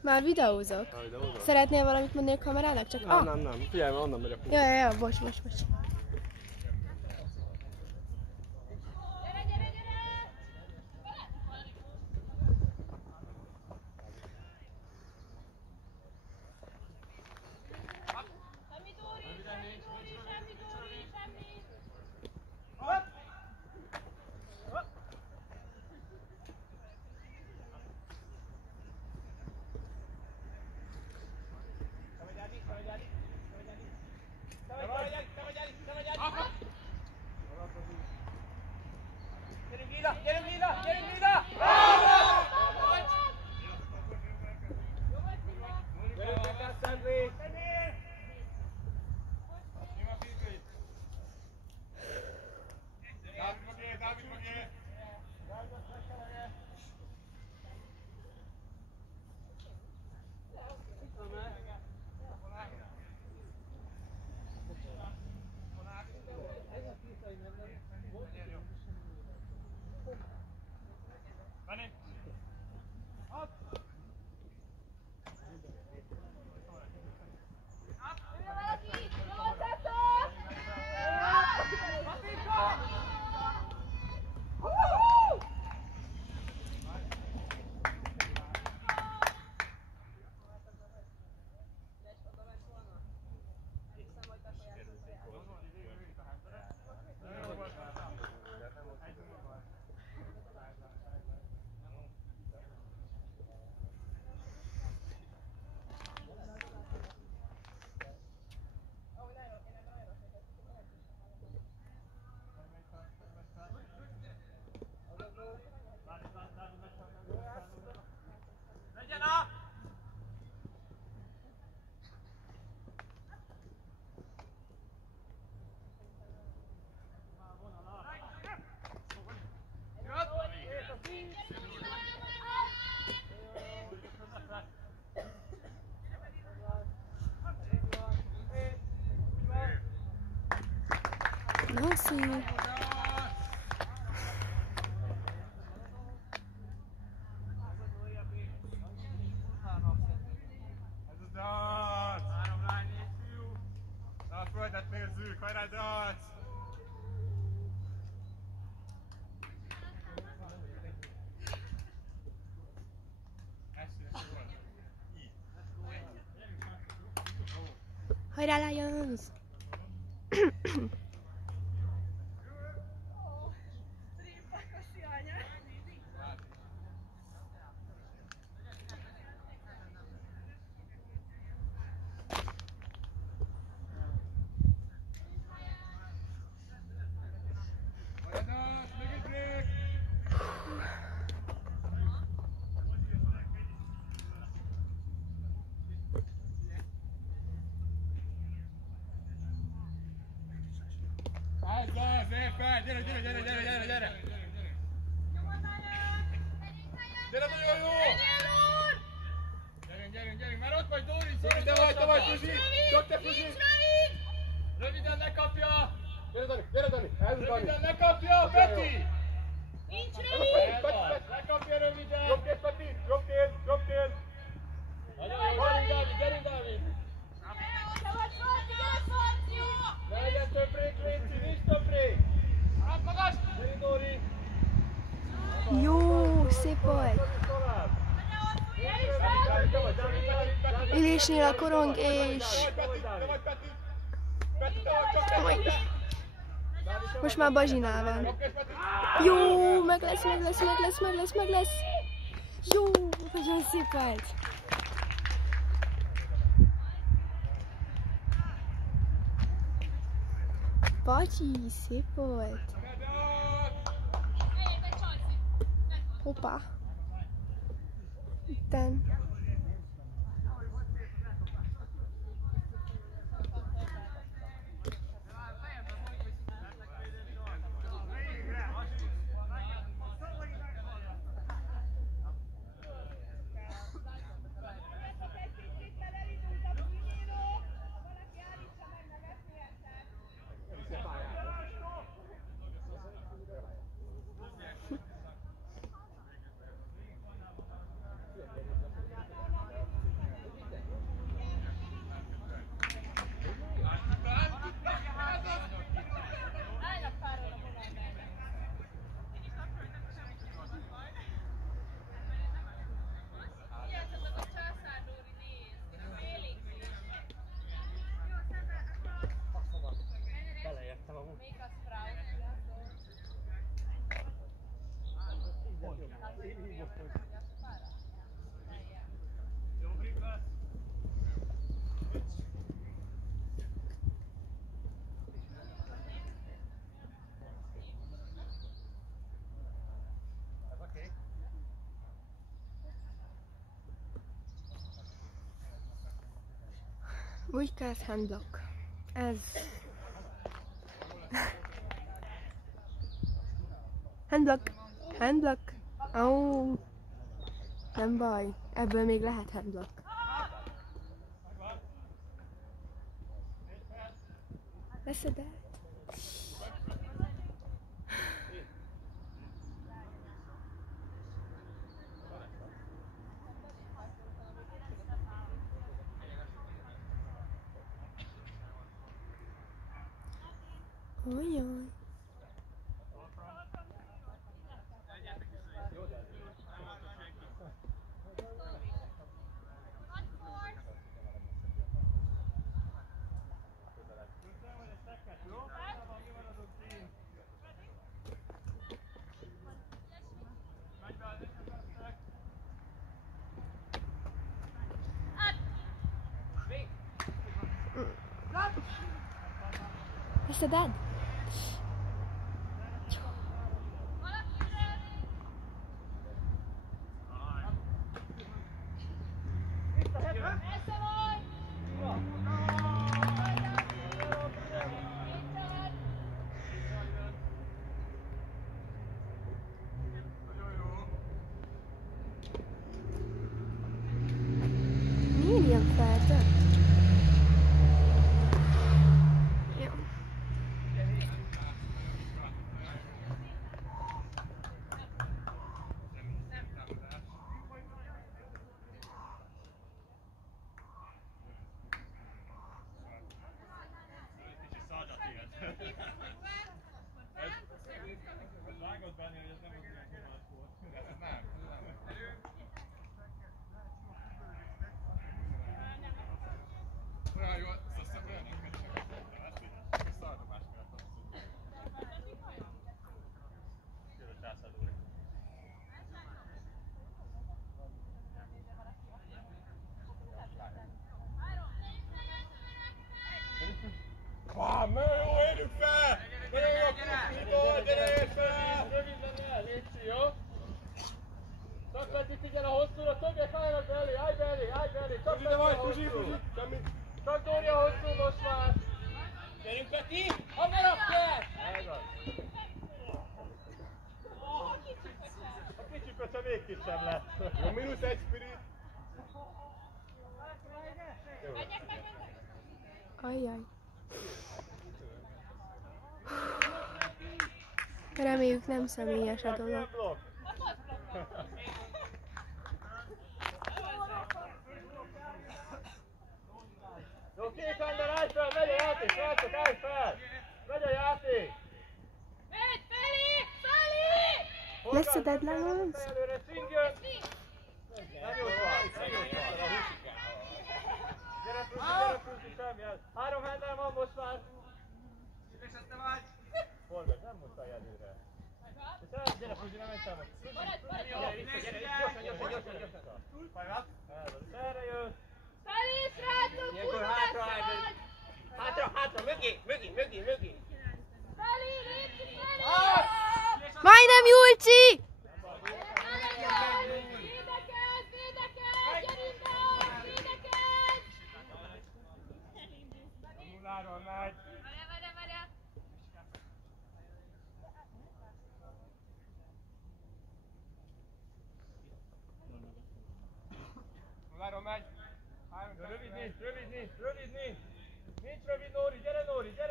Már videózok. Szeretnél valamit mondani a kamerának? Csak Nem. Figyelj, mert onnan megyek. Ja, bocs. Köszi. Földet nézzük, hajrá Dac! Hajrá, Lions! Gyere! Gyere, nagyon jó! Gyerünk, már ott vagy, Dóri! Te vagy, Fuzi! Csak te, Fuzi! Röviden ne kapja! Gyere, Dani! Röviden ne kapja, Peti! Nincs rövid! Ne kapja röviden! Jobb kéz, Peti! Jobb kéz! Nagyon jó, gyerünk, Dávid! Te vagy Szarci, gyere Szarci! Ne legyen több break, Léci, nincs több break! Rább magas! Gyerünk, Dóri! Jó, szép volt! Ülésnél a korong és... Most már Bazsinál van. Jó, meg lesz! Jó, nagyon szép volt! Bacsi, szép volt! Hoppá! Itten. Úgy kezd handblock. Ez. Handblock. Handblock. Ó. Nem baj. Ebből még lehet handblock. Leszedett. Ojjaj. Leszedett? Miért ilyen feltett? Jó. Nagyon jó, érjük fel! Nagyon jó, Kusztítól, gyere érj fel! Rövid lenne, Léci, jó? Csak figyel a hosszúra, többiek álljanak belé, állj belé, állj belé! Csak Peti a hosszú! Csak Dóri a hosszú most már! Gyerünk Peti! Hamarabb kell! A kicsi Peti még kisebb lett. Jó, mínusz egy spirit. Ajjaj. Reméljük nem személyes a dolog. Jó, két ember, állj fel, megy a játék, srácok, állj fel! Megy a játék! Megy, Feli! Leszedett Lemons? Előre, színjön! Nem jó van, Gyere Fruzsi, semmi. 3 handel van most már. És ezt te vagy? Forgás, nem mondtál előre. Gyere Fruzsi, nem egy számot. Gyere, gyorsan. Fajvat. Erre jössz. Feli, srácok, Ilyenkor hátra, mögé. Feli, Léci, Feli! Majdnem Julcsi! Védekezz, gyerünk be, védekezz! Nulláról megy. Várjál! Nulláról megy. Rövid nincs. Nincs rövid, Nóri, gyere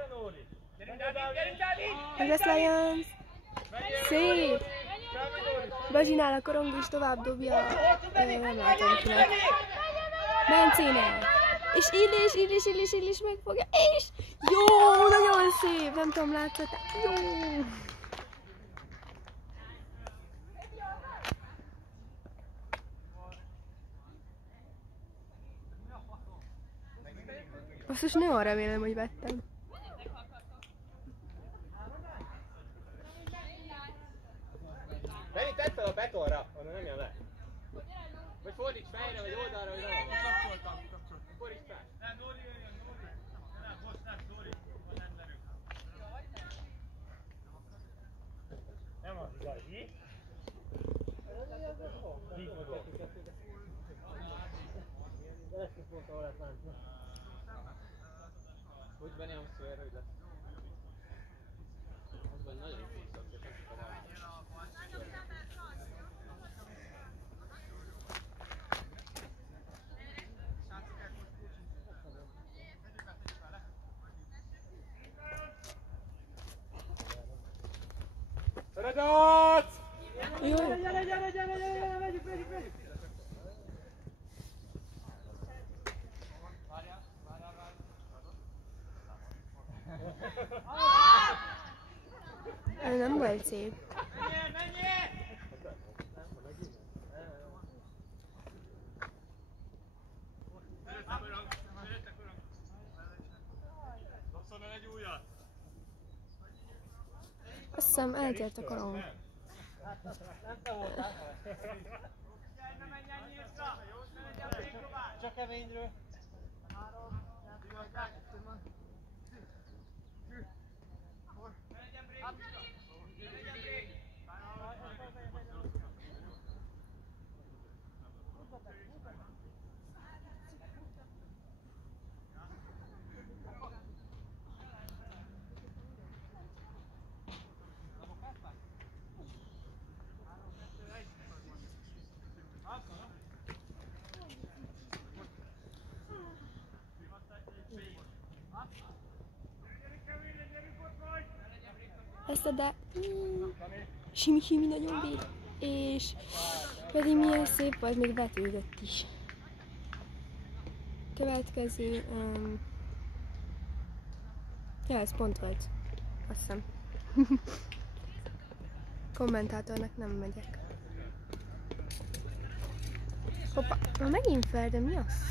Nóri. Gyerünk Dávid! Ez lesz Lions! Szép! Bazsinál a korong is tovább dobja. Nem látom kinek. Bencének! És Illis megfogja. És! Jó! Nagyon szép! Nem tudom, látszott. Jó! Basszus, nagyon remélem, hogy vettem. Boríts fejre, vagy oldalra, vagy valahol. Kapcsoltam. Boríts fel. Nem, Nóri jöjjön, Nóri. Nem, most nem, Nóri. Nem lerük. Nem az igazi. Így mondok. De lesz is pont, ahol lesz láncba. Hogy benyomsz félre, hogy lesz? Az benne nagyon fontos, hogy nem kell rá. Eredet! Jó. Gyere, megyünk! Ez nem volt szép. Dobszol meg egy újat. Azt hiszem eltért a korong. Nem te voltál. Csak keményről. Ezt de simi nagyon véd. És pedig milyen szép volt, még vetődött is. Következő... ja, ez pont volt. Azt hiszem. Kommentátornak nem megyek. Hoppá, már megint fel, de mi az?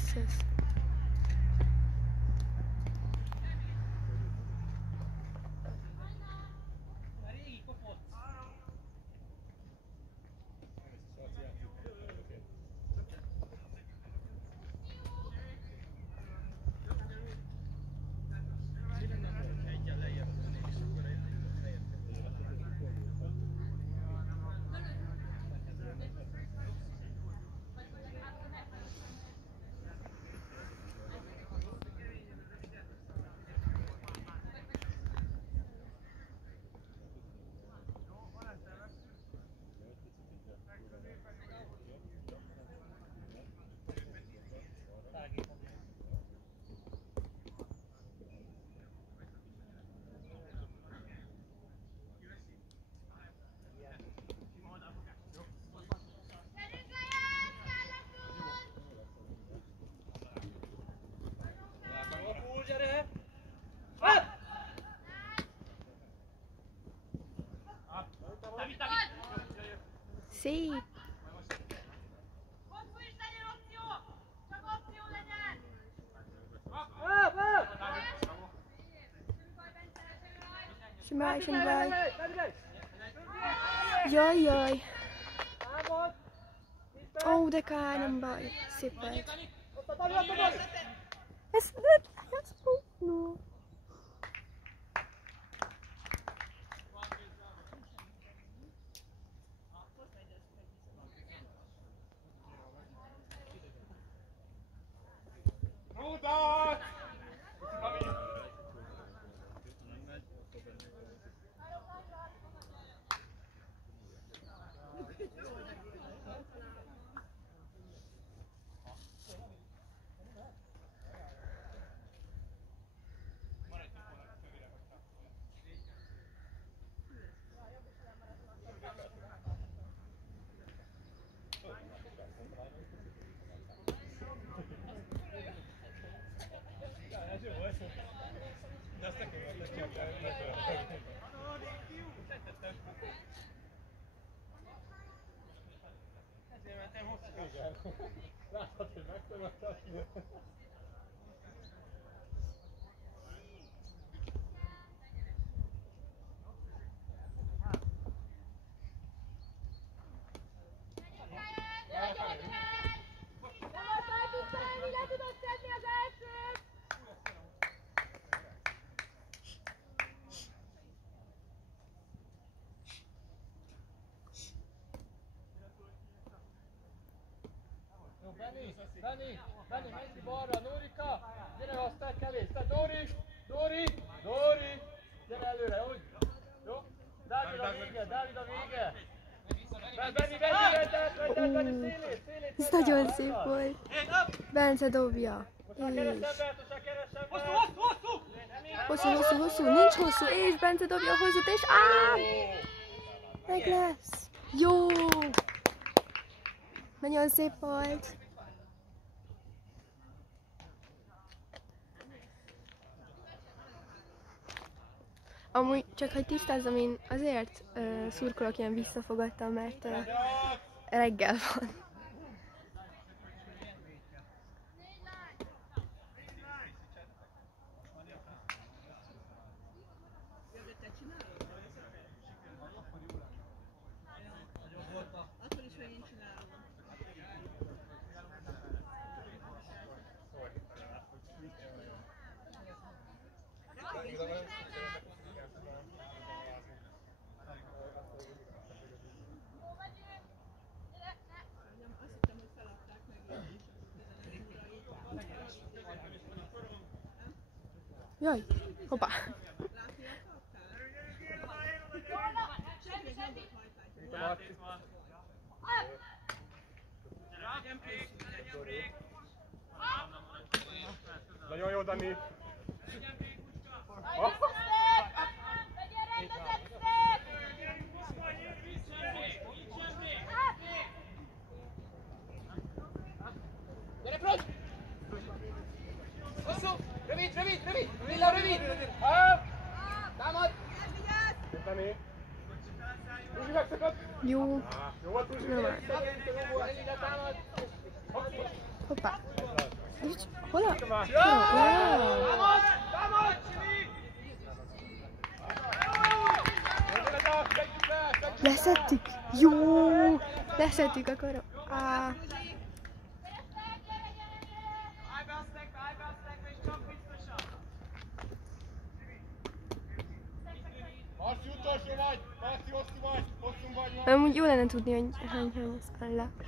Szép! Hosszú is legyen opció! Csak opció legyen! Simálj! Jaj! Ó, de kár, nem baj. Szép volt. Ez no. Rúdát! Látod, hogy megtanultad? Benni, menj ki balra, Nórika! Gyere, aztán kevés! Te Dóri! Gyere előre, úgy! Jó? Dávid a vége! Benni, Ez nagyon szép volt. Bence dobja. Hosszú, nincs hosszú, és Bence dobja a hosszút, és meg lesz. Jó! Nagyon szép volt. Amúgy csak hogy tisztázzam, én azért szurkolok ilyen visszafogadtan, mert reggel van. Jaj, hoppá! Nagyon jó, Dani! Gyere, Front! Hosszú! Rövid! Villa, rövid! Támad! Dani! Rúzsi megszakadt! Jó. Jó volt, Rúzsi! Támad! Hoppá! Hol a? Támad! Leszettük! Jó! Leszettük a karom. Marci utolsó vagy! Marci hosszú vagy! Amúgy jó lenne tudni, hogy hány az állak.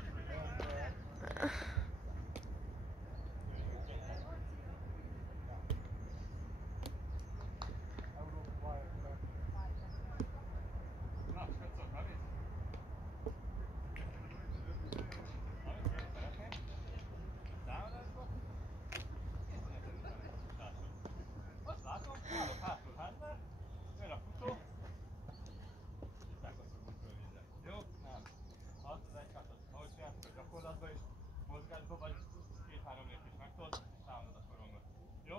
Mozgásba vagy 2-3 lépés megtudod, számolod a korongot. Jó?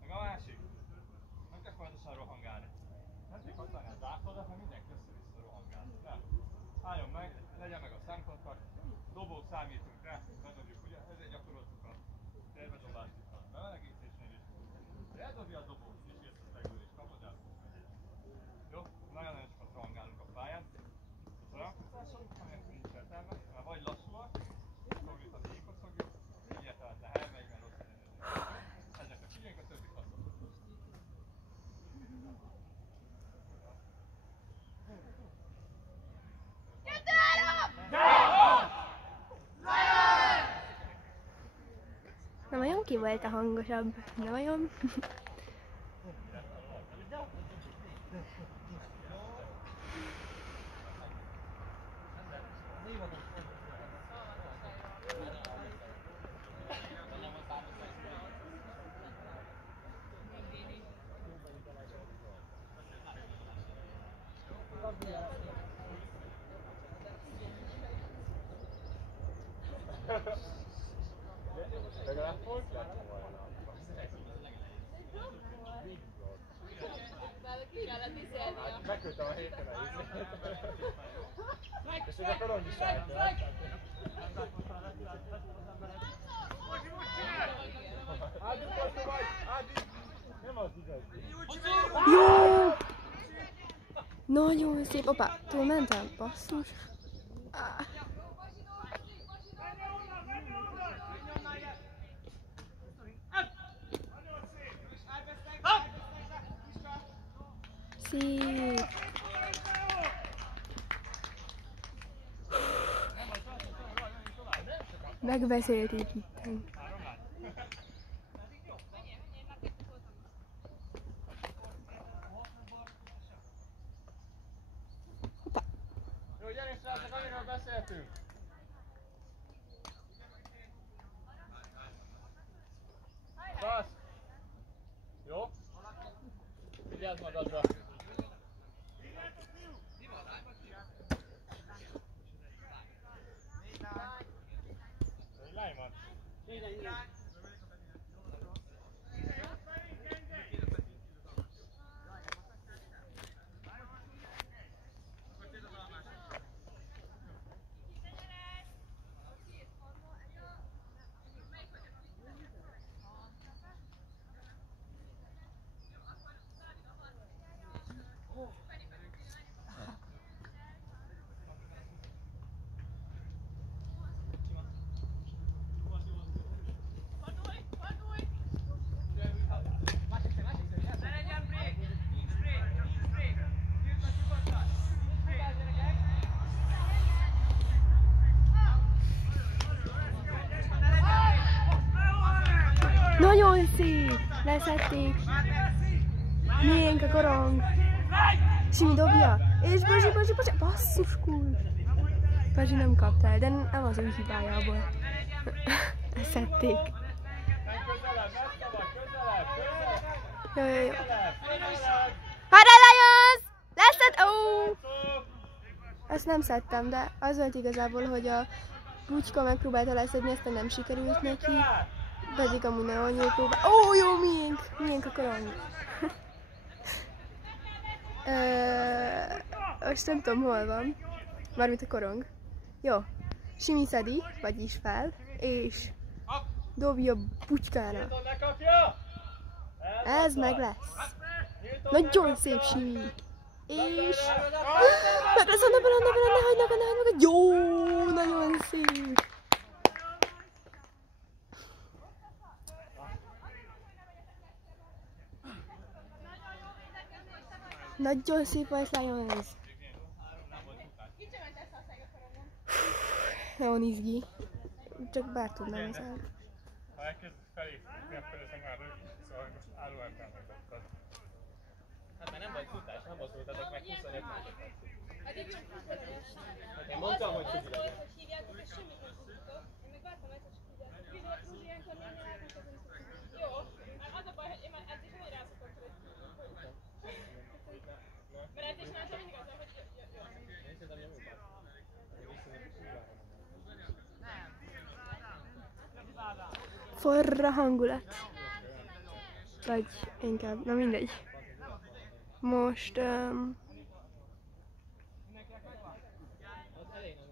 Meg a másik. Nem kell folyamatosan rohangálni. Nem kell használni az átodat, mert mindenki össze-vissza rohangál. Nem. Álljon meg, legyen meg a szemkontakt, dobó számítunk rá, bedobjuk, ugye? Ezért gyakoroltuk a térbedobást itt a bemelegítésnél is. Eldobja a dobót, és jössz a tegülést, kapod el. Jó? Nagyon-nagyon sokat rohangálunk a pályán. A rákozásolunk, amelyek nincs értelme, mert vagy lassúak, szorít az éjkot szogjuk, egyáltalán elmegyben rossz ellenőrzés. Ezekre figyeljünk, a többi haszon. Na vajon ki volt a hangosabb? Na vajon? Legalább fordítani volna. Hát megküldtem a héten a izét. És még a korong is állt. Ádi utolsó vagy! Ádi! Nem az igaz. Jó! Nagyon szép. Opa, túlmentem. Basszus. Szép. Megbeszélték itten. Hoppá. Jó, gyerünk srácok, amiről beszéltünk. Passz. Jó? Vigyázz magadra. Lájman. Nagyon szép! Leszették. Miénk a korong. Simi dobja. És Bazsi. Basszus kul. Bazsi nem kapta el, de nem az ő hibájából. Leszették. Közelebb, messze vagy, közelebb. Jó. Hajrá, Lions! Leszed! Ó! Ezt nem szedtem, de az volt igazából, hogy a Bucska megpróbálta leszedni, aztán nem sikerült neki. Pedig amúgy nagyon jól próbál. Ó, jó, miénk a korong. Most nem tudom, hol van. Mármint a korong. Jó. Simi szedi, vagyis fel, és dobja Bucskára. Ez meg lesz. Nagyon szép Simi. És... ne hagynak, jó, nagyon szép. Nagyon szép volt, Lions. Nagyon izgi. Csak bár tudnám ezzel. Ha elkezdesz felé, megfelelően már rövid, szóval most állóan támogattad. Hát már nem vagy futás, nem mozdultatok meg 25 másodpercig. Én mondtam, hogy Fügyi legyen. Jó, az a baj, hogy én már edzésen egy rászokott, hogy mert edzésen az mindig az, hogy Forra hangulat. Vagy inkább, na mindegy. Most...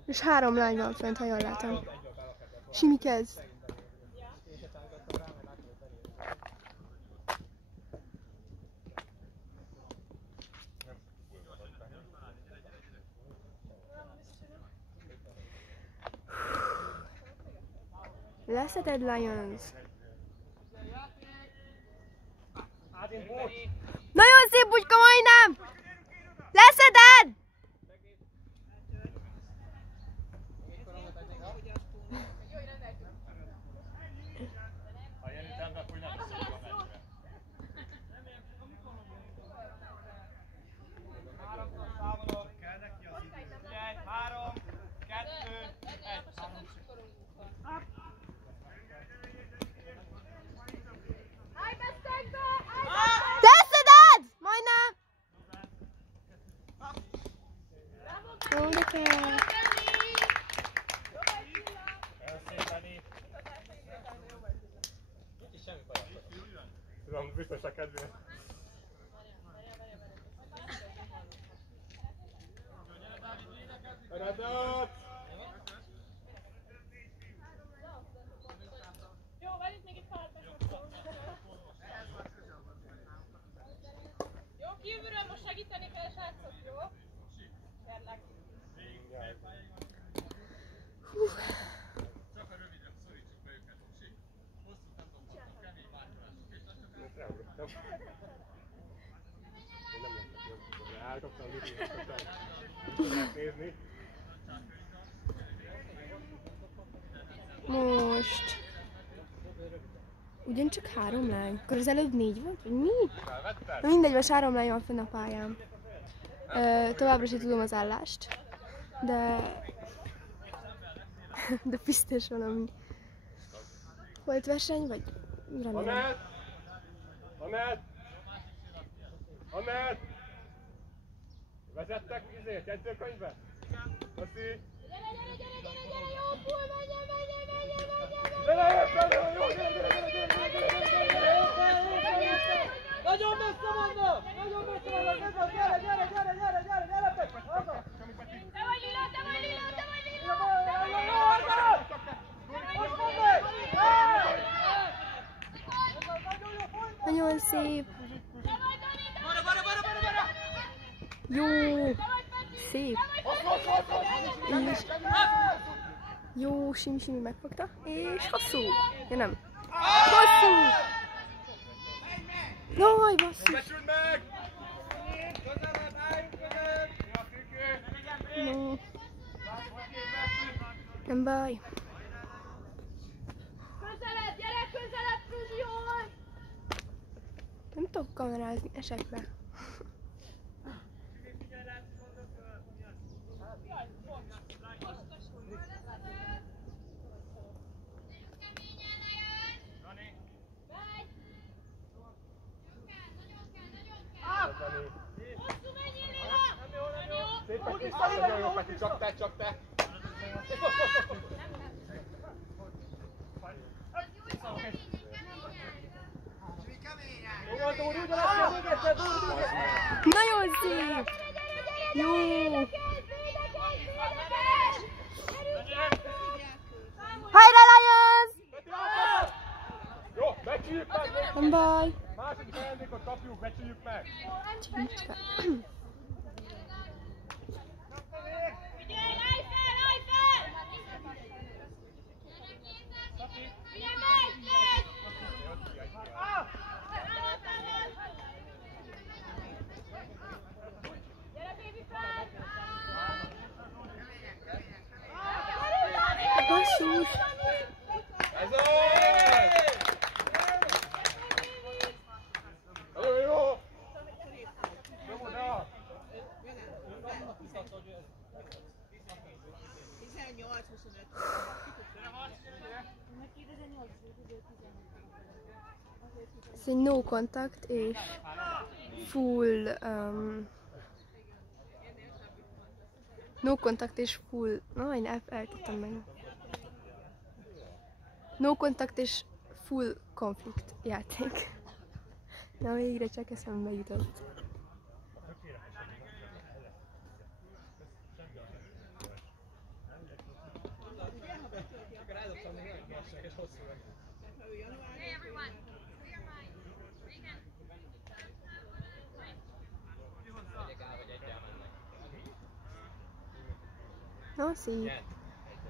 és 3 lány van fent, ha jól látom. Simi kezd. Leszeded, Lions. Nagyon szép Bucska, majdnem! Leszeded! Ha ilyen ütemben, akkor nem beszéljük a meccsre. Kell neki az idő. 3, 2, 1. Leszeded! Majdnem! Ó, de kell. Elszépen. Nincs semmi baj. Tudom, biztos a kedvéért. Eredet! jó, várj, még itt pár jó, kívülről most segíteni kell, srácok, jó? Kérlek. Csak a röviden szorítsuk be őket, oké? Hosszú tempóban, kemény márkolások, és Nem. Én nem lettek jobb. Elkaptam a videót, nézni. Most... Ugyancsak 3 lány. Akkor az előbb 4 volt? Vagy mi? Na mindegy, most 3 lány van fenn a pályán. Továbbra sem tudom az állást. De... De biztos valami... Volt verseny, vagy... Anett! Anett! Anett! Vezettek jegyzőkönyvbe? Köszi! Gyere, jó, full, menjen! Nagyon messze vannak! Nagyon messze vannak! Ez az, gyere, Peti! Haza! Te vagy Lila! Nagyon szép! Jó! Szép! És... Jó, Simi megfogta, és hosszú! Ja nem! Hosszú! Jaj, basszus! Becsüld meg! No. Nem baj. Közelebb, Fruzsihoz! Nem tudok kamerázni, esek be. Nagyon jó, Peti, csak te! Nagyon szép! Jó! Hajrá, Lions! Jó, becsüljük meg! Nem baj. Második ajándékot kapjuk, becsüljük meg! Csicska. Basszus! Ez az! Nagyon jó! Jó oda! 18-25. Ez egy no contact és full no contact és full... Na, én eltettem meg. No contact és full konflikt játék. Na, végre csak eszembe jutott. Na, szép.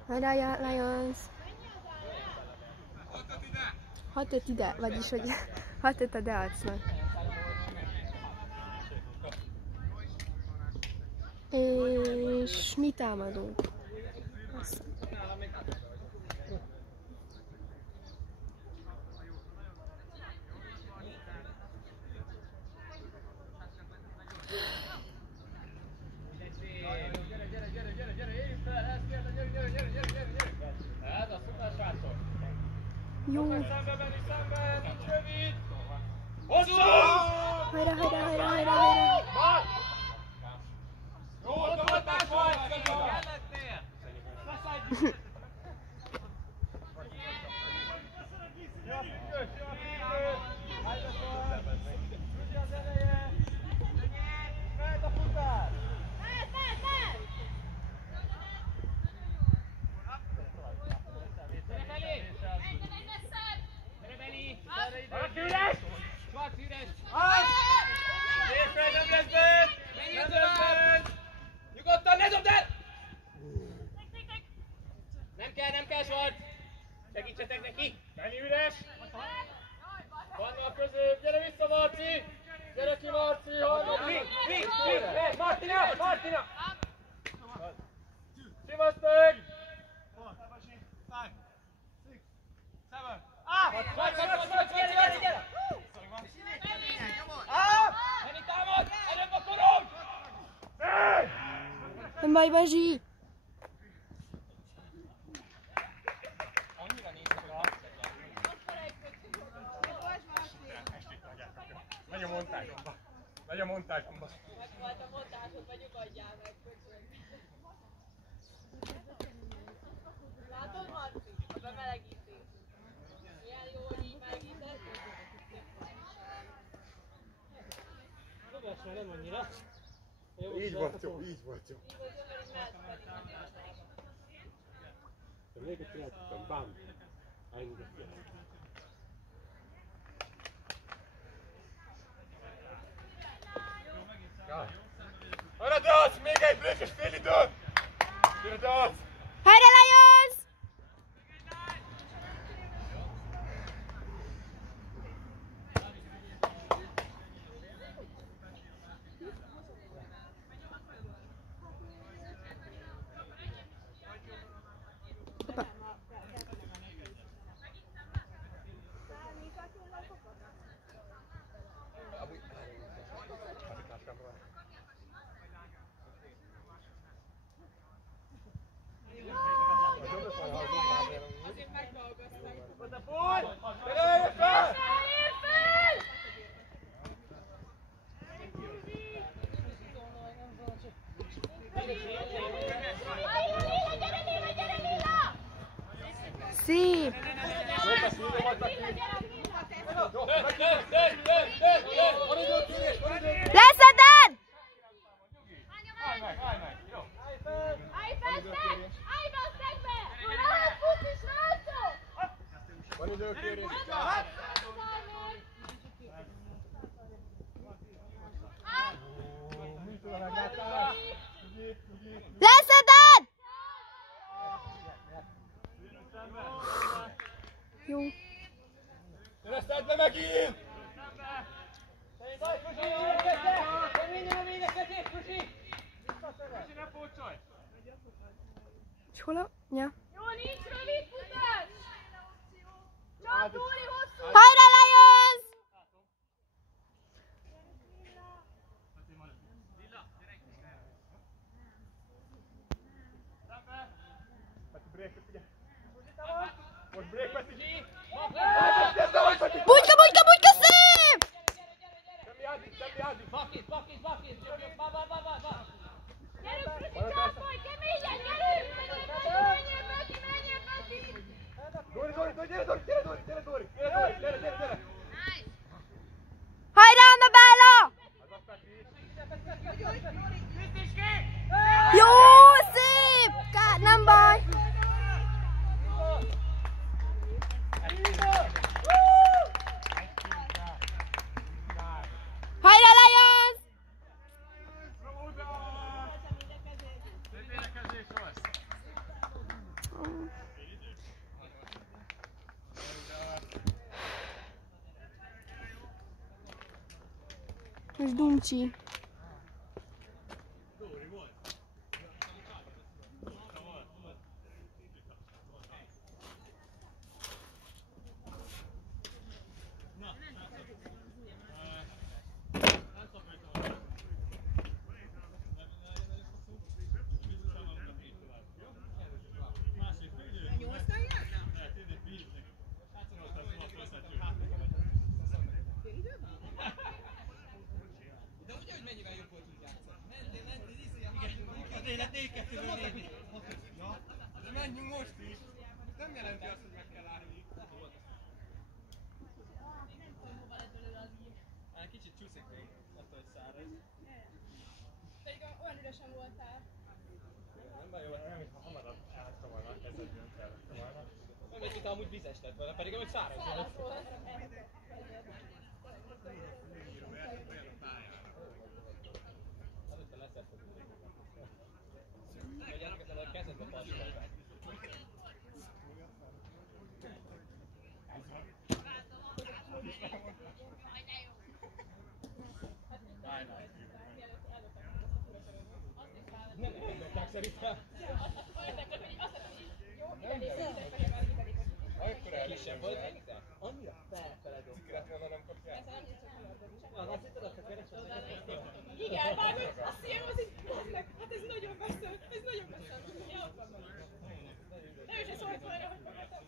Hajrá, Lions! 6-5 ide, vagyis hogy 6-5 a Deacnak. És mi támadunk? Jó! Szembe, nincs rövid! Hosszú! Hajrá! Jó, dobotás vagy! Kellettél! Jó, függős! Álljatok! Tudja az eleje! Mehet a futás! Valaki üres! Schwarz üres! Nézd, nem lesz bent! Nem lesz bent! Nyugodtan, ne dobd el! Nem kell, Schwarz! Segítsetek neki! Benni üres! Vannak közép, gyere vissza, Marci! Gyere ki, Marci! Ring! Martina! Szivasz meg! Gyere! Menj, támad! Előbb a korong! Nem baj, Bazsi! Annyira nézek, hogy Megy a montázsomba. Megy a montázsomba. Megvolt a montásod, vagy nyugodjál meg, köcsög. Látod, Marci? A bemelegítés. Milyen jó, hogy így melegített. Dobás már nem annyira. Így volt jó, így volt jó. Így volt jó, mert így mehet pedig. Még egy játszottam, bám. Elindult ki. Arra Dac! Még egy break és fél idő! Gyere Dac! Hajrá, Lions! Hoppá. Azért megdolgoztak. Oda pont! Gyere fel! Szép! Leszeded! Állj meg, állj meg! Jó. Van időkérés. Mit tudom, megláttál? Leszeded! Jó. Gyere, szedd le megint! És hol a... Ja. Jó, nincs rövid futás! Csak Dóri hosszú! Hajrá, Lions! Peti, break, figyelj! Most break, Peti! Bugyka, bugyka, bugyka, szép! Semmi ádít, semmi ádít! Bakit! Gyerünk, Krisi, csapolj! Keményen, gyerünk! Menjél, Peti, menjél, Peti! Dori, gyere, Dori! Gyere! Hajrá, Anna Bella! Az a Peti! Jó, szép! Nem baj! Hajrá, Lions! Védekezés volt! És Dumcsi. De menjünk most is! Nem jelenti azt, hogy meg kell állni. Kicsit csúszik még, attól, hogy száraz. Pedig olyan üresen voltál. Nem baj, jó, nem, mintha hamarabb álltam volna, ezzel jön kellett volna. Nem, mintha amúgy vizes lett volna, pedig amúgy száraz volt. Előtte leszett a tudni. Vagy elkezdem a kezedbe passzolni. Nem gondolták szerintem. Kisebb volt, Azt hitted, azt a keresem neked? Igen, vágod, a szíjem az így, hát ez nagyon messze, ez nagyon messze. Ja, ott van. Nem is szólt volna, hogy magadtam.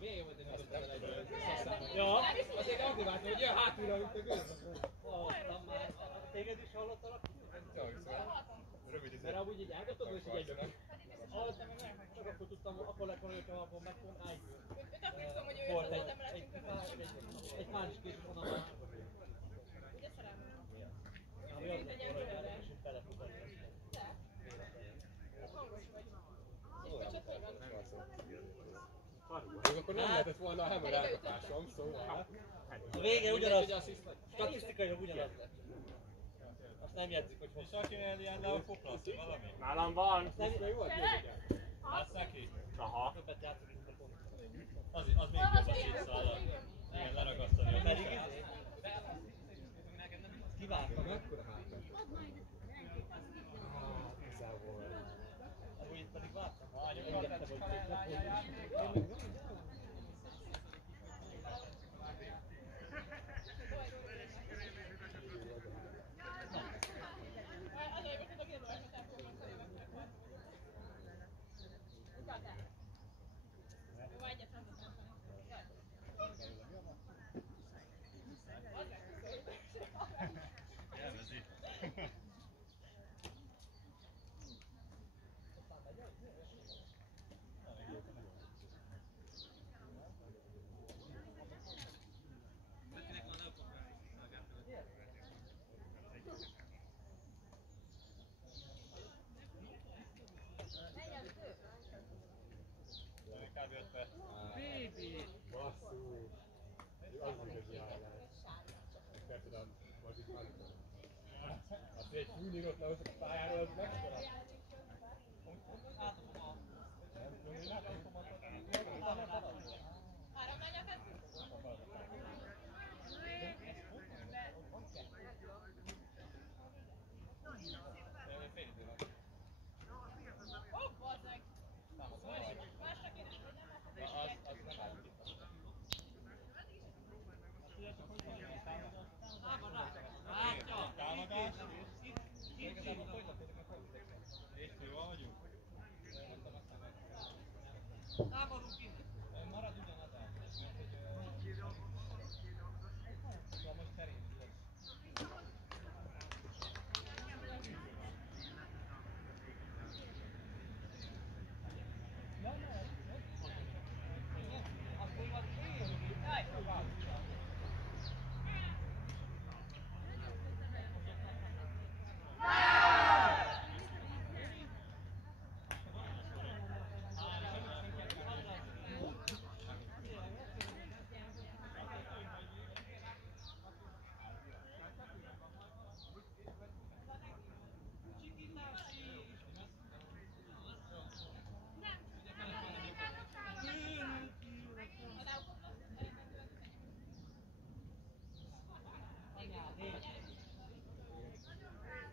Milyen jó, hogy én azt mondom, hogy Ja. azért aktiváltam, hogy jön hátulra, mint a gőz. Hallottam már. Téged is hallottalak? Mert amúgy így elgondolod, és így egyben. Hallottam, csak akkor tudtam, akkor lett volna, hogyha akkor meg pont ájjön. Őt akkor tudom, hogy ő Volt jött az emelettünk. egy pár is később onnan már. Ugye szerelmem? Ami az, hogy elesünk belefutani. Hangos vagy. És csak tudod. Még akkor nem lehetett volna a hammer elkapásom, szóval... A vége ugyanaz, statisztikailag ugyanaz lett. Azt nem jegyzik, hogy hosszú. És akinél ilyen le a poplaszi valami? Nálam van! Azt nem jó, hogy Látsz neki? Aha. többet játszik, mint a pont. Az még jobb a szívszállal. Igen, leragasztani a Pedig munkát. kivártam, mekkora hátra? Közel volt. Amúgy itt pedig vártam. Engedtem, hogy Élvezi. Kb. 5 perc. Basszus. Az igazi állás. Persze, de majd itt már tudom. Hát, hogy egy fúnyírot lehozok a pályáról, az mekkora? Három lányat Ó, bazzeg! Másra kéne, hogy nem látom, hogy Támadás. Igazából folytatódik a konfliktus. És jól vagyunk? támadunk innen. Marad ugyanaz el. Szóval most cseréljük.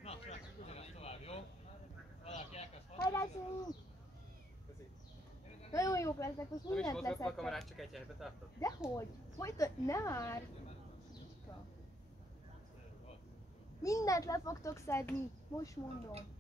Na, srácok, ugyanezt tovább, jó? Valaki elkezd Hajrásunk! Nagyon jók lesznek, most mindent leszek. csak egy helybe tartod? Dehogy? Folyton, ne már! Mindent le fogtok szedni, most mondom.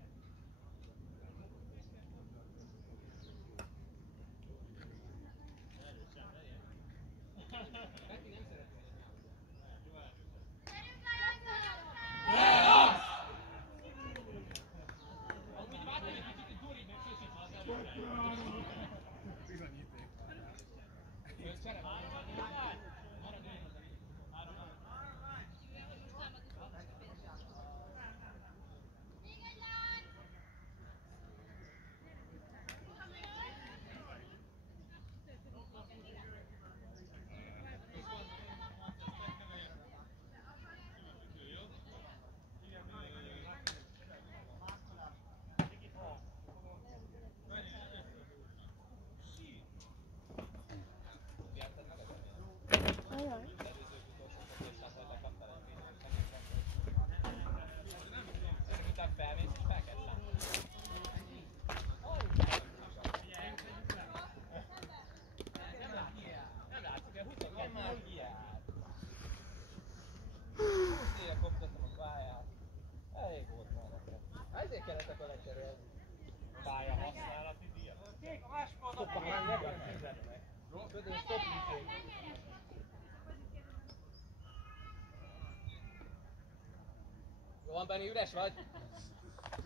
Jó van, Benni, üres vagy?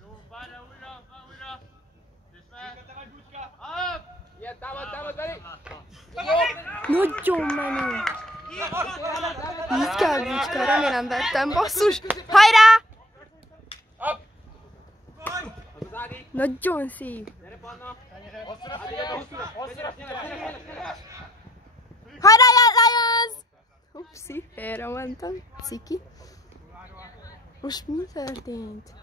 Jó, várja újra! És meg! Te vagy Bucska! Ilyen támad, Benni! Nagyon menő! Így kell, Bucska, remélem vettem, basszus! Hajrá! Nagyon szép! Hajrá, Lions! Upsi, félre mentem. Ciki. Most mi történt?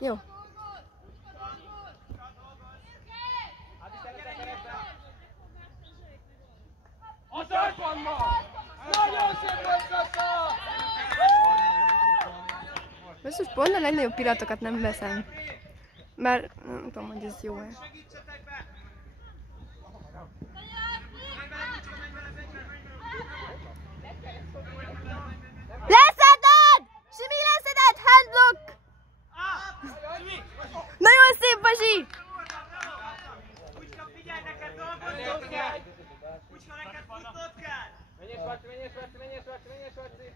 Jó. Basszus, pont a legnagyobb pillanatokat nem veszem. Mert nem tudom, hogy ez jó-e. Leszeded! Simi, leszeded! Handblock! Nagyon szép, Basi! Bucska, figyelj, neked dolgoznod kell! Bucska, neked futnod kell! Menjél, Svarci!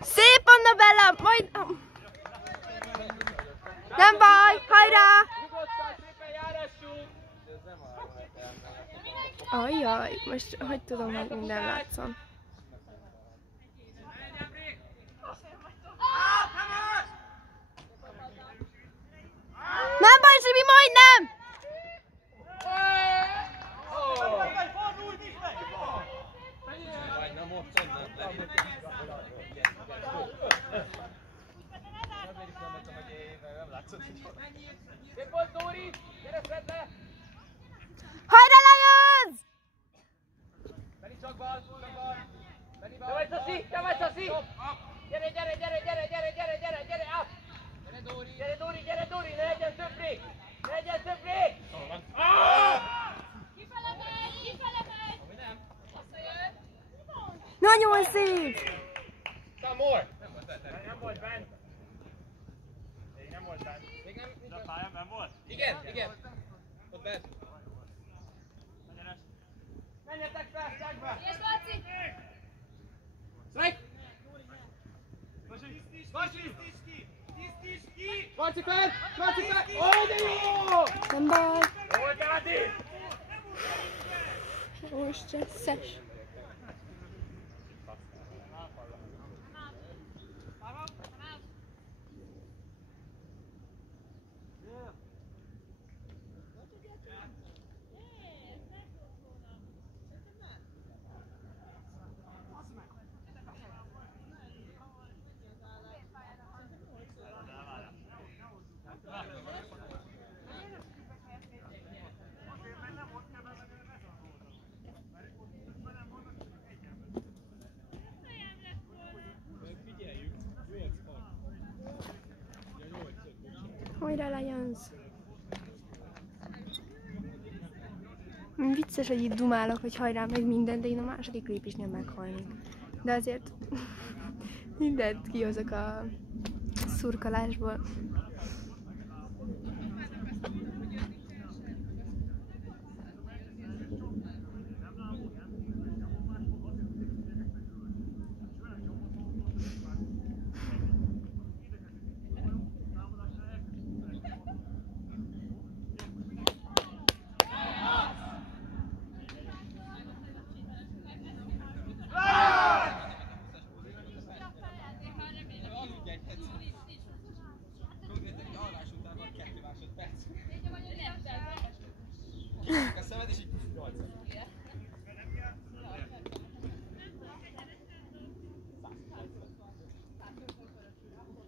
Szép, Anna Bella! Majd... Nem baj, hajrá! Nyugodtan, szépen járassunk! Ajjaj, most hogy tudom, hogy minden látszom. Nem baj, Simi, majdnem! Szép volt, Dóri! Gyere, szedd le! Hajrá, Lions! Benni csak bal! Benni bal! Te vagy Szoszi! Gyere, up! Gyere, Dóri! Ne legyen több rég! Kifele megy! Nagyon szép! Some more! Nem volt bent. Még nem volt bent. Még nem... De a pályán nem volt? Igen. Ott bent. Menjetek fel, szegbe! Yes, Laci! Strike! Tisztíts ki! Svarci fel! Ó, de jó! Nem baj. Volt Ádi! Ó, stresszes. Hajrá, Lions! Vicces, hogy itt dumálok, hogy hajrá meg minden, de én a második lépésnél meghalnék. De azért mindent kihozok a szurkolásból.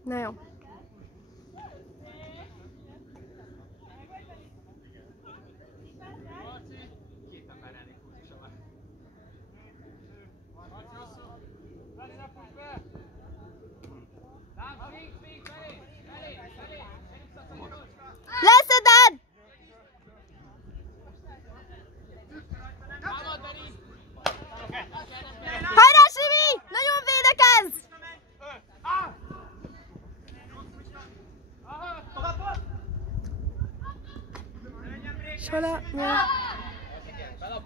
Na jó. Leszeded! Hajrá, Simi! Nagyon védekezz! És hol a...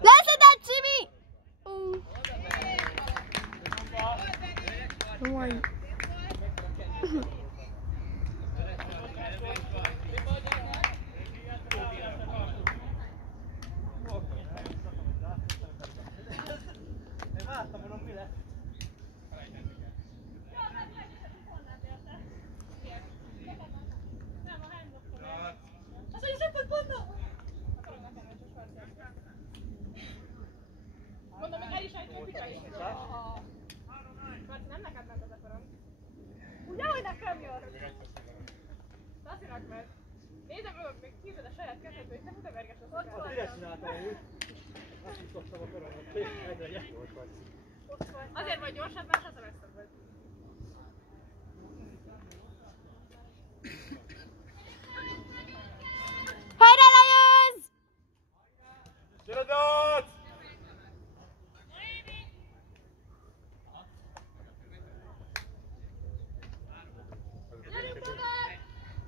Leszedett, Csimi! Jaj. Én vártam, mondom, mi lesz. Az, hogy szép, hogy mondom! Mondom, hogy el is ejtő, hogy is. Marci, nem neked ment az a korom. Ugye, hogy nekem jön? Lacinak ment. Nézem, még hívod a saját kezedből, és nem udaverges az ott van. Mire csináltam úgy? Azt jutottam a koromnak. Egyre gyert volt vagy. Azért vagy gyorsabb, mert hazavesztem vagy. Hajrá, Lions! Gyere, Dac!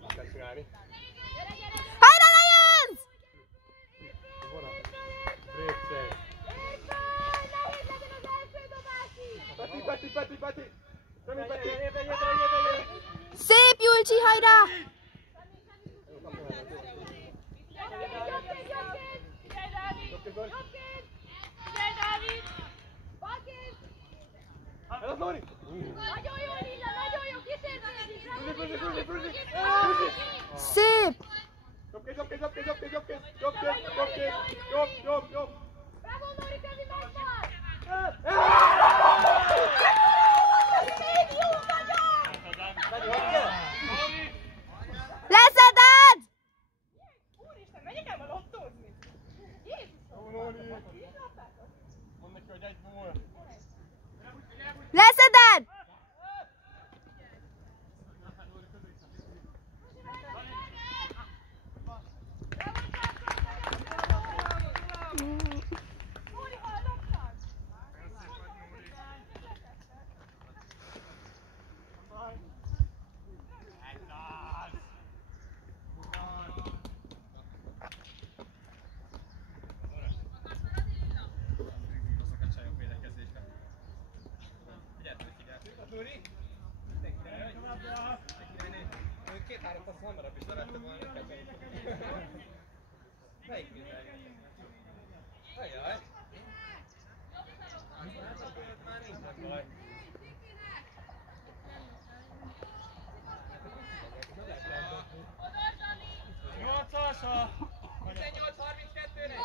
Azt kell csinálni. Hajrá, Lions! Brépszer. Peti! Szép, Julcsi, hajrá! Figyelj, Dávid! Balkéz! Ez Lóri! Nagyon jó, Lilla, nagyon jó, kísérleti! Szép! Jobb! Bravo, Lóri, Kezi, megvan! Jó vagyok! Leszeded! Úristen, megyek el ma lottózni? Jézusom! Mondd neki, hogy egy múl. Leszeded! Lóri, hallottad? Két-három passz hamarabb is levettem volna. Melyik minden? Ajjaj! Már nincsen baj. Nyolcas! 18-32-nek!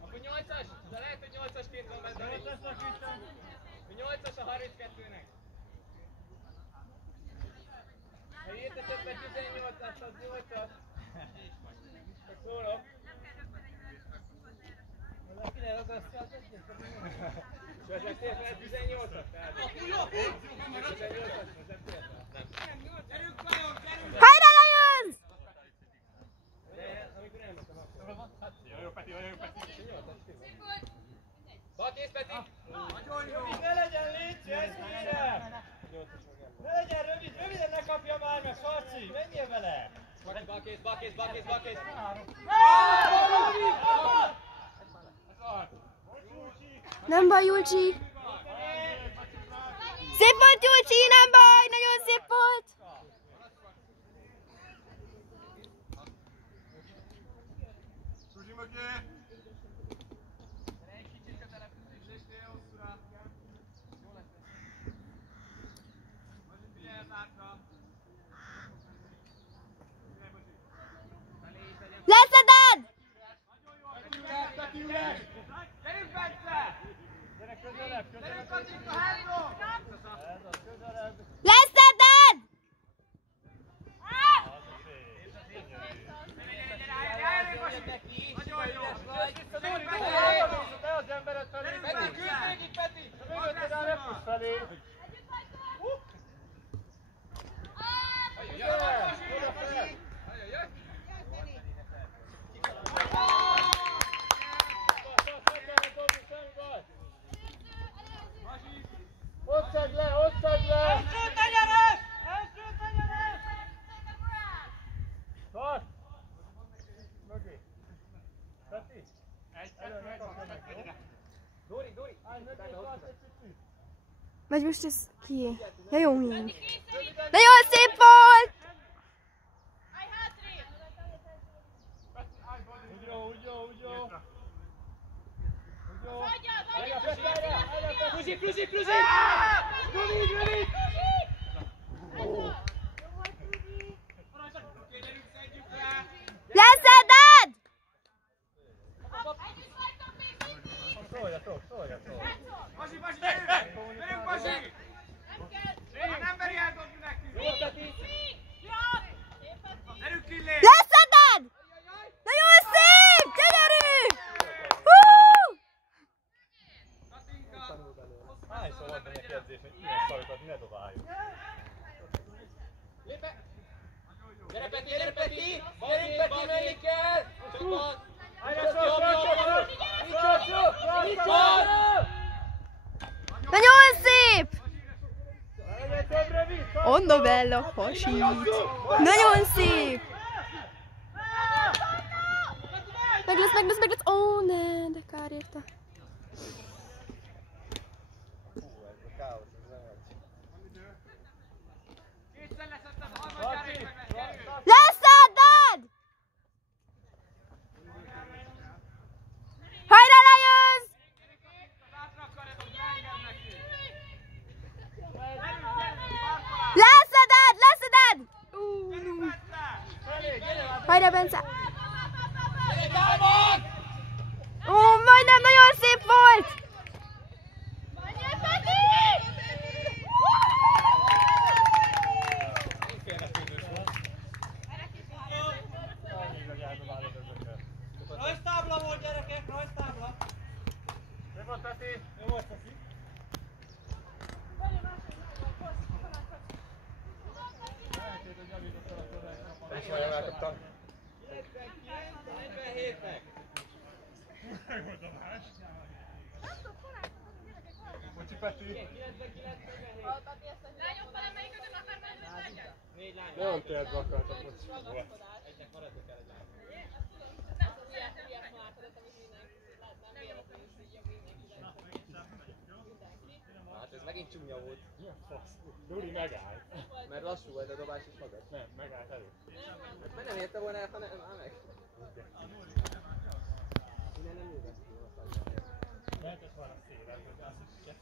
Akkor 8-as, de lehet, hogy 8-asként van benne. 8-as a 32-nek. Ha írta többet 18-as, az 8-as. Csak szólok. Kinek az azt kell tetni? Vezettél fel 18-at? 18-at vezettél fel? Nem. Hajrá, Lions! De amikor elmentem akkor. Jó, Peti! Balkész, Peti! Nagyon jó! Ne legyen légy, ez mire! Ne legyen röviden ne kapja már meg, Sarci! Menjél vele! Balkész! Nem baj, Julcsi! Szép volt, Julcsi, nem baj! Nagyon szép volt! Zsuzsi mögé! Leszeded! Gyerünk, Bence! Gyere közelebb! Gyerünk, Katinka, hányom! Leszeded! Nagyon jó! Vagy most ez ki? Ja, jó mind. Nagyon szép volt! Úgy jó. Kruzsi! Rövid! Leszeded! Szólja. Basi, gyerünk Basi! Nem veri eldobni neki! Gyerünk Killé! Leszeded! Nagyon szép! Gyönyörű! Hú! Hányszor volt neki edzés, hogy ilyen szarokat ne dobáljuk? Gyere Peti! Menni kell! Csapat! Nincs ott! Nagyon szép! Ondo bella hasít. Nagyon szép! Meg lesz! Ó, ne, de kár érte. Leszeded! Hajrá, Lions! Leszeded! Hajrá, Bence! Ó, majdnem nagyon szép volt! Rajztábla volt, gyerekek, rajztábla! Mi volt, Peti? Elkaptam. 47-nek! Bocsi, Peti. Nem tőled vakartak, bocsi. Egynek maradni kell egy láb. Hát ez megint csúnya volt. Milyen fasz? Duri megállt. Mert lassú volt a dobás is magad. Nem, megállt elő. Mert nem érte volna el, ha nem áll meg. Innen nem jöhet ki a szalja. Lehetett volna szépen, de azt is kettő.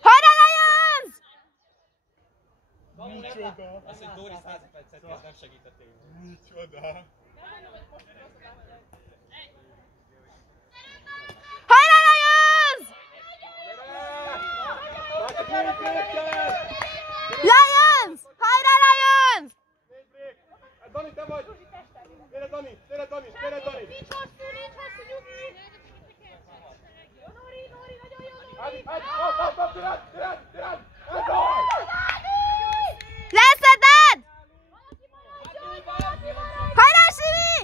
Hajrá, Lions! Micsoda! Az, hogy Doris házifetszet kezd, nem segítettél. Micsoda! Hajrá, Lions! Lions! Hajrá, Lions! Dani, te vagy! Gyere, Dani! Nincs hosszú, nyugi! Jó, Nóri, nagyon jó, Nóri! Tirád! Leszeded! Hajrá, Simi!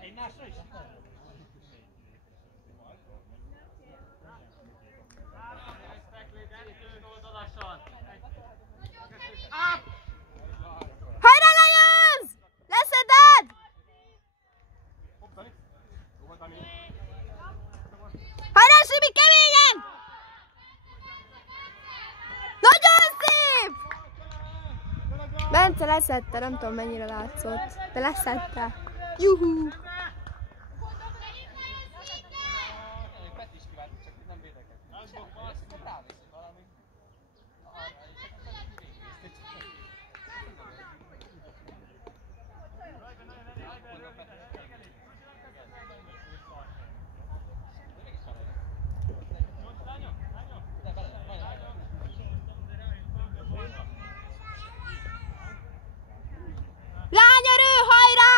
Egymásra is? Hajrá, Lions! Leszeded! Hajrá, Simi, keményen! Nagyon szép! Bence leszedte, nem tudom mennyire látszott, de leszedte. Juhú! Peti is kívánt, csak nem védekezik. Akkor ráviszik valami. Lányerő, hajrá!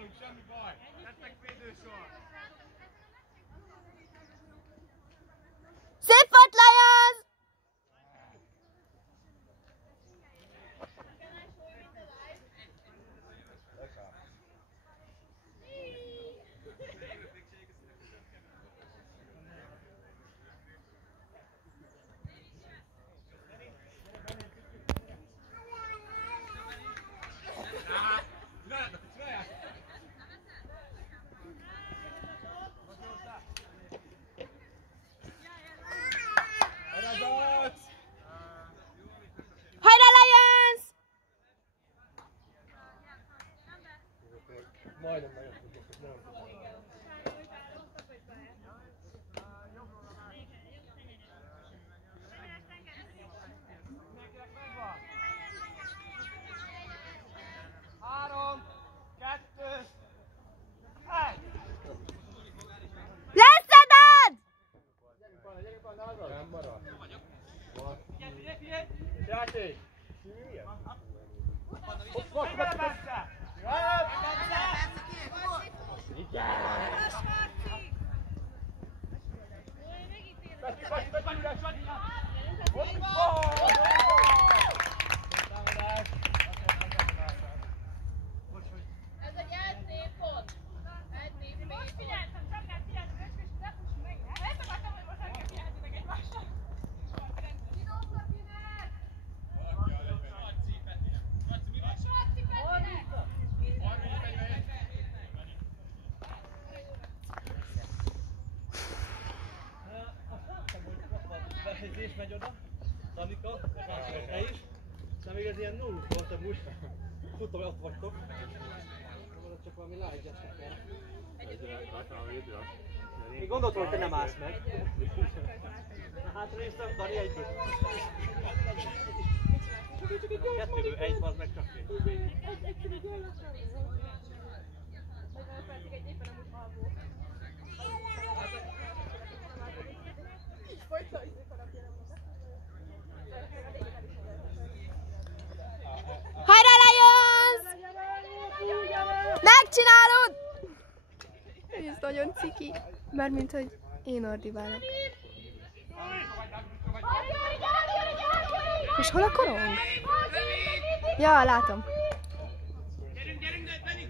nálunk, semmi baj. Tettek védősor. Szép volt, Lions! Hajrá, Lions! Majdnem megjöttünk, és nem tudom. Mindenkinek megvan. 3, 2, 1. Leszeded! Gyerünk van, nálad? Nem marad. Figyelj! Játék! Milyen? Hopp, Bence! Ez egy eltépot. Figyeltem, csak kell figyelni, és ne fuss meg. Ezt akartam, hogy most el kell figyelni egymásra. Zsidózza kinek! Sarci Petinek! Versenyzés megy oda, Danika, te is. Aztán még ez ilyen nulluk volt a most. Tudtam, hogy ott vagytok. Csak valami lágyasnak kell. Én gondoltam, hogy te nem állsz meg. Hát részem, Dani egyből. Kettőből egy, az meg csak én. Egyszerű gól lesz. 45 percig egy éppen amúgy halvó. Így folyton izé kalapja nem mondta. Hajrá, Lions! Megcsinálod! Ez nagyon ciki. Mármint, hogy én ordibálok. És hol a korong? Ja, látom. Gyerünk, Benik!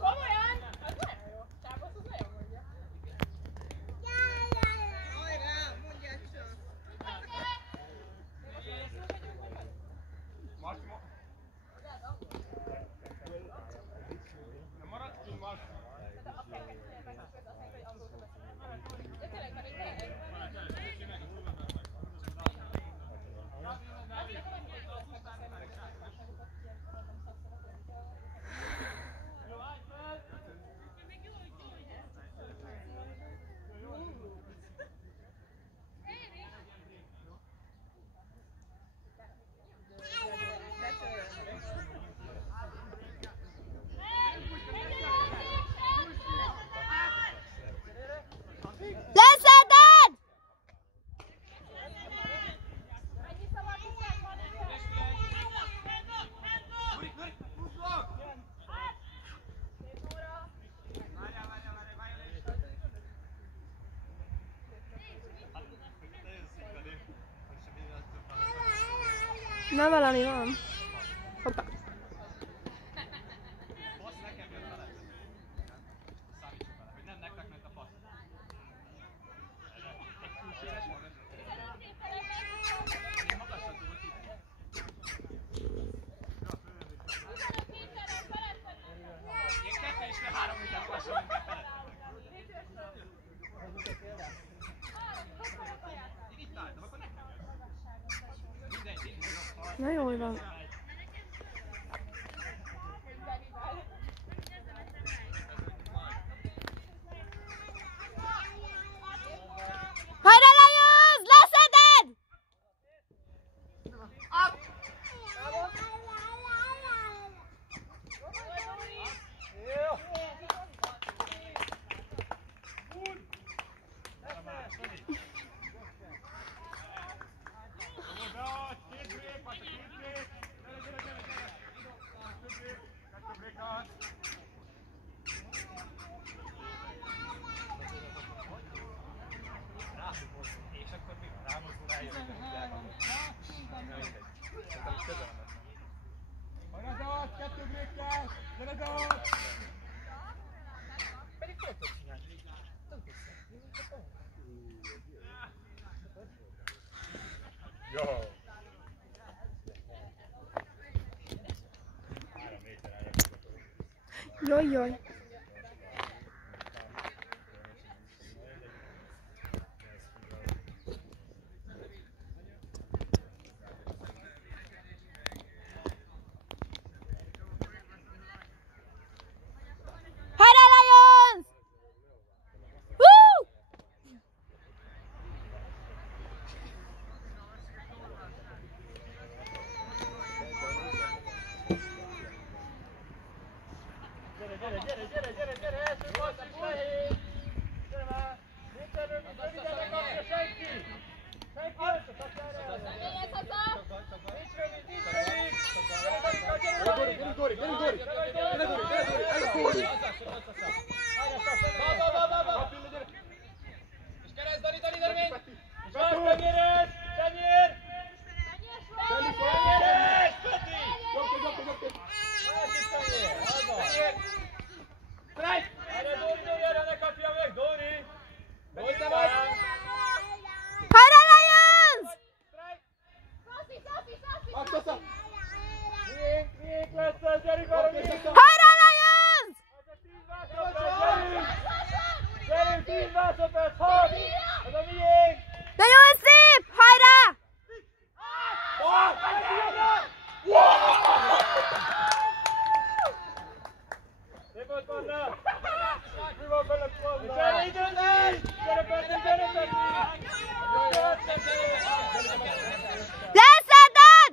Komolyan? Az nagyon jó. Tábasz, az nagyon mondja. Nem maradsz ki, Marci? De tényleg van egy Leszeded! Na, valami van. Hoppá. Nem nektek ment a passz. Én 2 és 3 méter lassan mentem felett. Én itt álltam, akkor nem mindegy. Na, jól van. Hajrá, Lions! Leszeded! Hajrázat, 2 brékkel! Hajrázat! Pedig fel tudod csinálni. Nem tudsz. Jó! 3 méter eljöttem. Jaj, jaj. Gyere, első passz is nehéz! Gyere már! Nincs erről, röviden ne kapja senki! Senki ezt a szakjára el! Nincs rövid! Gyere, Danika, gyere, Dani! Dori! És keresd, Dani, mégy! Gyere, tenyéred! Tenyér! Tenyéres! Peti! Másik tenyér! Tenyér! Strike! Erre Dori, erre ne kapja meg! Dori! Dori, te vagy! Hajrá, Lions! Strike! Miénk lesz ez, gyerünk arra, miénk! Hajrá, Lions! Ez a 10 másodperc, gyerünk! Gyerünk, 10 másodperc, 6! Ez a miénk! Nagyon szép! Hajrá! Szép volt, Panna! Mi van veled, Panna? Gyere, időn nincs! Gyere, Peti, gyere, Peti! Leszeded!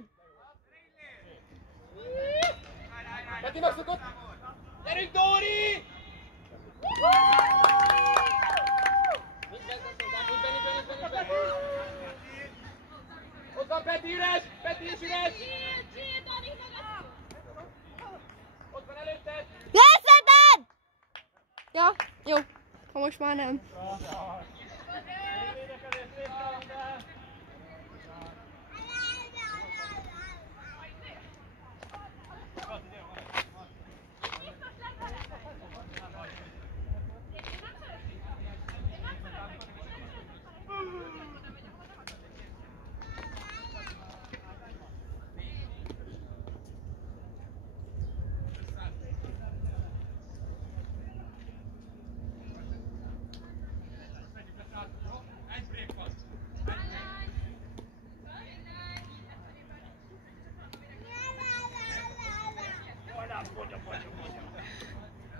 Peti megszokott! Gyerünk, Dóri! Ott van Peti üres! Peti is üres! Ott van előtted! Leszeded! Ja, jó. Ha most már nem. Védekezés, szép támadás!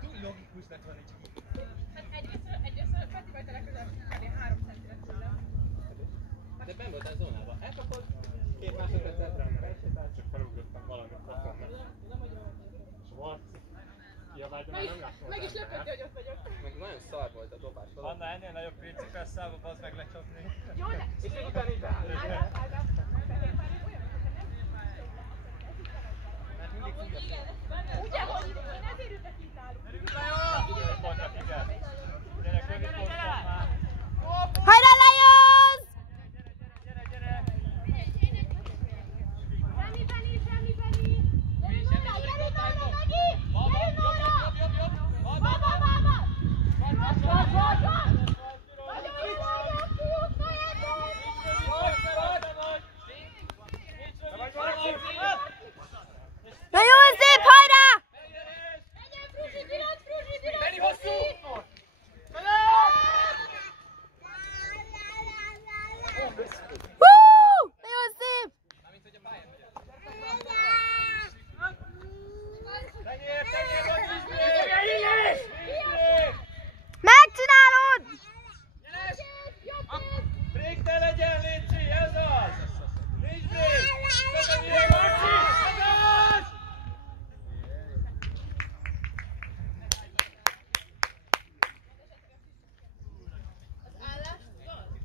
Túl logikus lett volna csak így. Egyrészt Peti vagy legközelebb kb. 3 centire tőlem. De benn voltál a zónában. Elkapod, 2 másodpercet rá. Csak felugrottam valamit katonnak. És Marci. Kiabált, de már nem láttam. Meg is lepődti, hogy ott vagyok. Meg nagyon szar volt a dobás. Anna, ennél nagyobb principes számba, bazd meg lecsapni. Jó, de... És még utána így beáll. Állj, Fehérvárig olyan, Mert mindig független. ugye, hogy én ezért ültek itt náluk. Rövid pontra figyel. Gyerek, rövid pontra már. Hajrá, Lions! Gyere! Semmi, Benni! Gyerünk arra, Megi! Gyerünk arra! Baba! Nagyon jó, fiúk, Nagyon szép, hajrá! menjen, Fruzsi, pillanat! Benni hosszú! Hú! Nagyon szép! Mármint, hogy a pályán vagy. Tenyér, vagy Isbrék! Megcsinálod! Brék ne legyen, Léci, ez az! Nincs brék! Köszönjük, Marci! Ez az!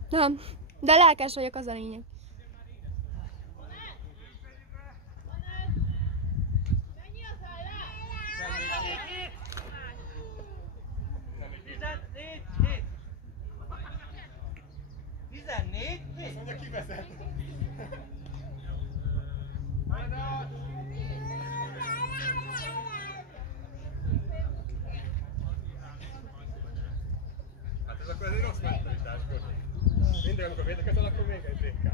Nem, de lelkes vagyok, az a lényeg. Mennyi az állás? 14-7. Mondja, ki vezet? védekezol, akkor még egy DK.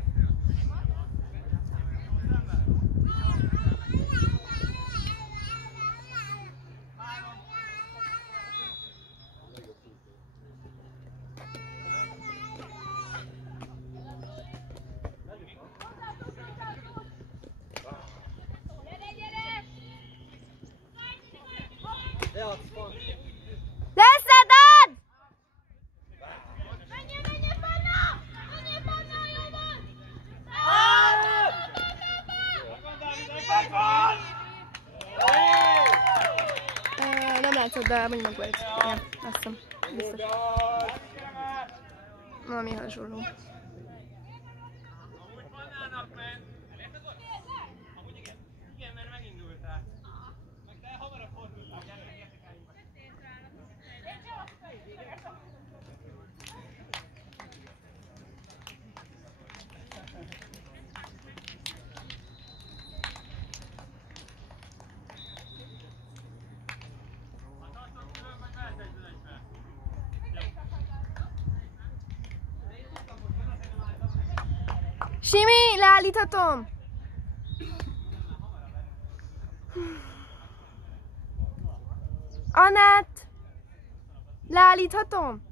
Leszeded! Menjél, Panna! Menjél, Panna, jó van! Nem látszott, de mondjuk meg volt. Ja, azt hiszem. Biztos. Valami hasonló. Amúgy Pannának ment. Amúgy igen. Igen, mert megindultál. Meg te hamarabb fordultál, gyertek el innen. Simi, leállíthatom! Anett! Leállíthatom?